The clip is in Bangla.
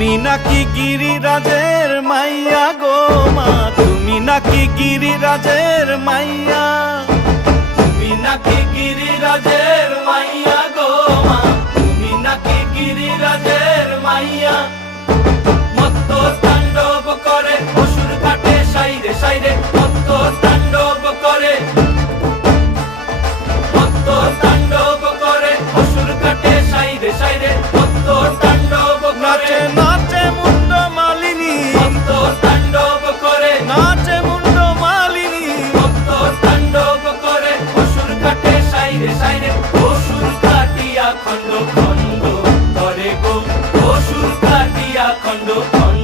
তুমি নাকি গিরিরাজের মাইয়া গো মা, তুমি নাকি গিরিরাজের মাইয়া, তুমি নাকি গিরিরাজের মাইয়া গো মা, তুমি নাকি গিরিরাজের মাইয়া। মত্ত তাণ্ডব করে অসুর কাটে সাইরে সাইরে, মত্ত তাণ্ডব করে, মত্ত তাণ্ডব করে অসুর কাটে সাইরে সাইরে, মত্ত তাণ্ডব করে। নাচে মুন্ড মালিনী, মত্ত তাণ্ডব করে, নাচে মুন্ড মালিনী, মত্ত তাণ্ডব করে অসুর কাটে সাইরে সাইরে, অসুর কাটিয়া খণ্ড খণ্ড করে গো, অসুর কাটিয়া খণ্ড খণ্ড